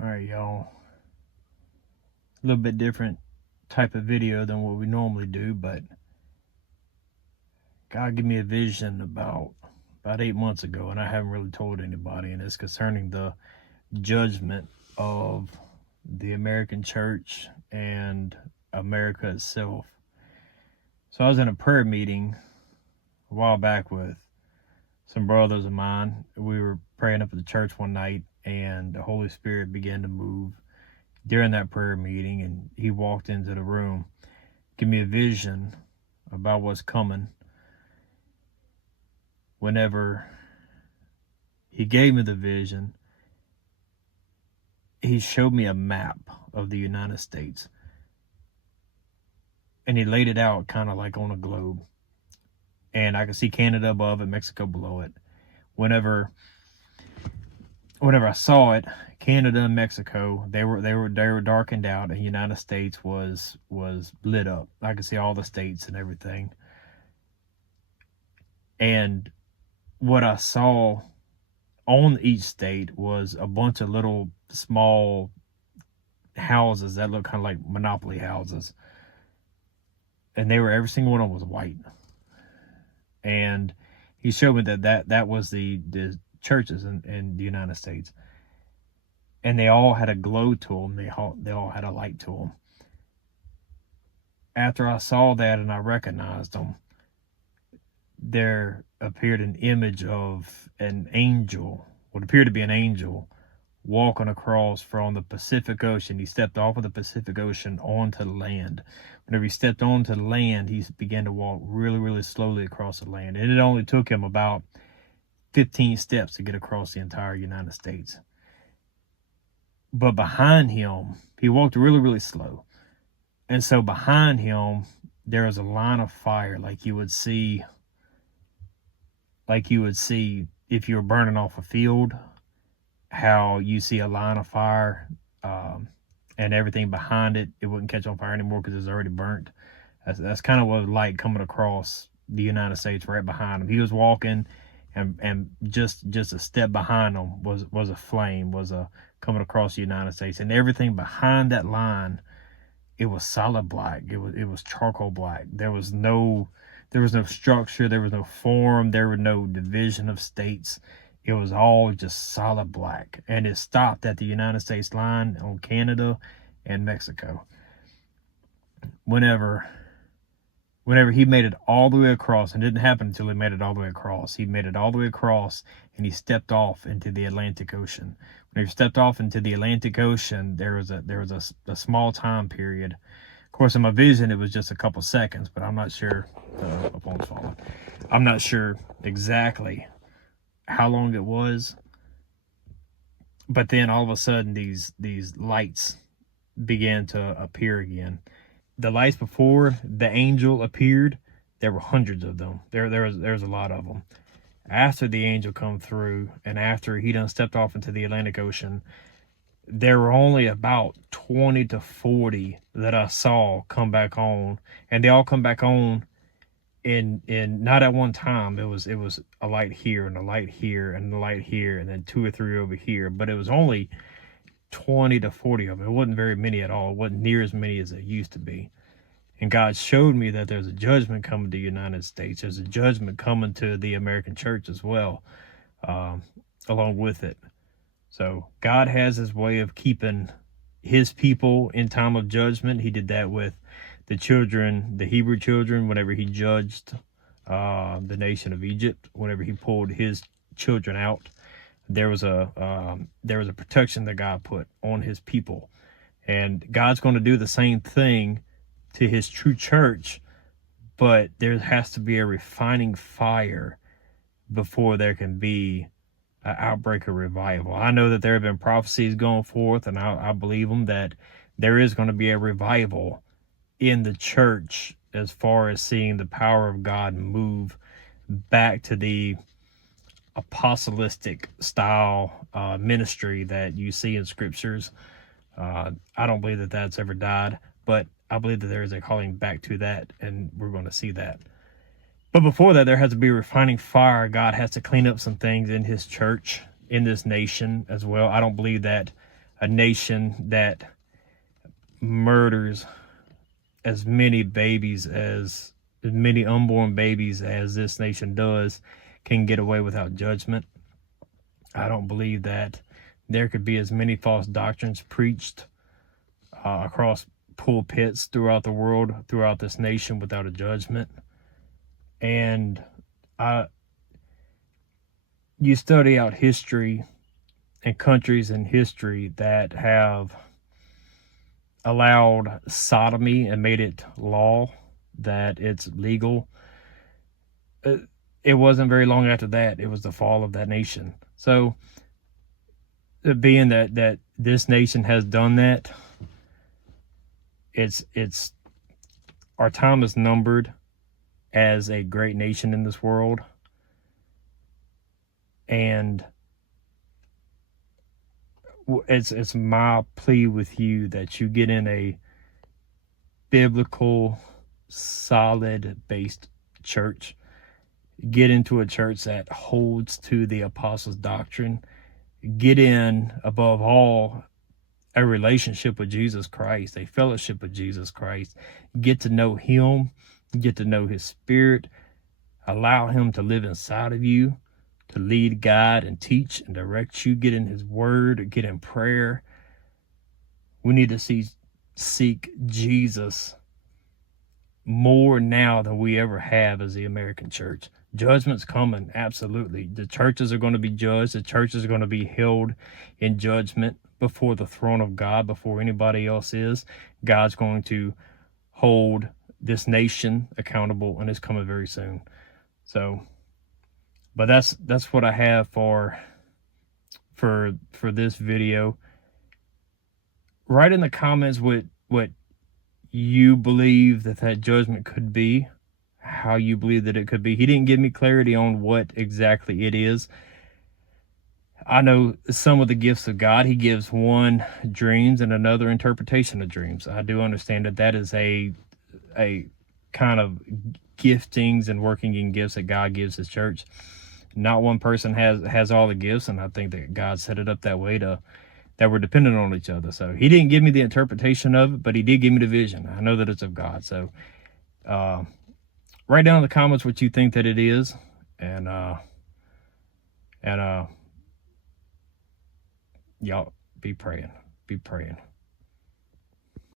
All right, y'all. A little bit different type of video than what we normally do, but God gave me a vision about 8 months ago, and I haven't really told anybody, and it's concerning the judgment of the American church and America itself. So I was in a prayer meeting a while back with some brothers of mine. We were praying up at the church one night, and the Holy Spirit began to move during that prayer meeting, and he walked into the room, give me a vision about what's coming. Whenever he gave me the vision, he showed me a map of the United States, and he laid it out kind of like on a globe, and I could see Canada above it, Mexico below it. Whenever I saw it, Canada and Mexico, they were darkened out, and the United States was lit up. I could see all the states and everything. And what I saw on each state was a bunch of little small houses that looked kind of like monopoly houses. And every single one of them was white. And he showed me that was the churches in the United States. And they all had a glow to them. They all had a light to them. After I saw that and I recognized them, there appeared an image of an angel, what appeared to be an angel, walking across from the Pacific Ocean. He stepped off of the Pacific Ocean onto the land. Whenever he stepped onto the land, he began to walk really, really slowly across the land. And it only took him about 15 steps to get across the entire United States. But behind him, he walked really, really slow. And so behind him, there was a line of fire like you would see if you were burning off a field, how you see a line of fire and everything behind it wouldn't catch on fire anymore because it's already burnt. That's kind of what it was like coming across the United States right behind him. He was walking, and just a step behind him was a flame, coming across the United States, and everything behind that line, it was solid black. It was charcoal black. There was no structure, there was no form, there was no division of states. It was all just solid black. And it stopped at the United States line on Canada and Mexico. Whenever he made it all the way across, and it didn't happen until he made it all the way across. He made it all the way across, and he stepped off into the Atlantic Ocean. When he stepped off into the Atlantic Ocean, there was a small time period. Of course, in my vision, it was just a couple seconds, but I'm not sure. My phone's falling. I'm not sure exactly how long it was. But then all of a sudden, these lights began to appear again. The lights before the angel appeared, there were hundreds of them. There was a lot of them. After the angel come through, and after he done stepped off into the Atlantic Ocean, there were only about 20 to 40 that I saw come back on, and they all come back on in not at one time. It was a light here and a light here and a light here, and then 2 or 3 over here. But it was only 20 to 40 of them. It wasn't very many at all. It wasn't near as many as it used to be. And God showed me that there's a judgment coming to the United States. There's a judgment coming to the American church as well, along with it. So God has his way of keeping his people in time of judgment. He did that with the Hebrew children, whenever he judged the nation of Egypt. Whenever he pulled his children out, there was a protection that God put on his people. And God's going to do the same thing to his true church, but there has to be a refining fire before there can be an outbreak of revival. I know that there have been prophecies going forth, and I believe them, that there is going to be a revival in the church as far as seeing the power of God move back to the apostolic style ministry that you see in scriptures. I don't believe that that's ever died, but I believe that there is a calling back to that, and we're going to see that. But before that, there has to be a refining fire. God has to clean up some things in his church, in this nation as well. I don't believe that a nation that murders as many unborn babies as this nation does can get away without judgment. I don't believe that there could be as many false doctrines preached across pulpits throughout the world, throughout this nation, without a judgment. And you study out history and countries in history that have allowed sodomy and made it law, that it's legal. It wasn't very long after that, it was the fall of that nation. So being that this nation has done that, it's our time is numbered as a great nation in this world. And it's my plea with you that you get in a biblical, solid based church. Get into a church that holds to the apostles' doctrine. Get in, above all, a relationship with Jesus Christ, a fellowship with Jesus Christ. Get to know him, get to know his spirit. Allow him to live inside of you, to lead, guide, and teach and direct you. Get in his word, get in prayer. We need to seek Jesus more now than we ever have as the American church. Judgment's coming, absolutely. The churches are going to be judged. The churches are going to be held in judgment before the throne of God, before anybody else is. God's going to hold this nation accountable, and it's coming very soon. So, but that's what I have for this video. Write in the comments what you believe that judgment could be, how you believe that it could be. He didn't give me clarity on what exactly it is. I know some of the gifts of God. He gives one dreams and another interpretation of dreams. I do understand that is a kind of giftings and working in gifts that God gives his church. Not one person has all the gifts, and I think that God set it up that way that we're dependent on each other. So he didn't give me the interpretation of it, but he did give me the vision. I know that it's of God. So write down in the comments what you think that it is, and y'all be praying.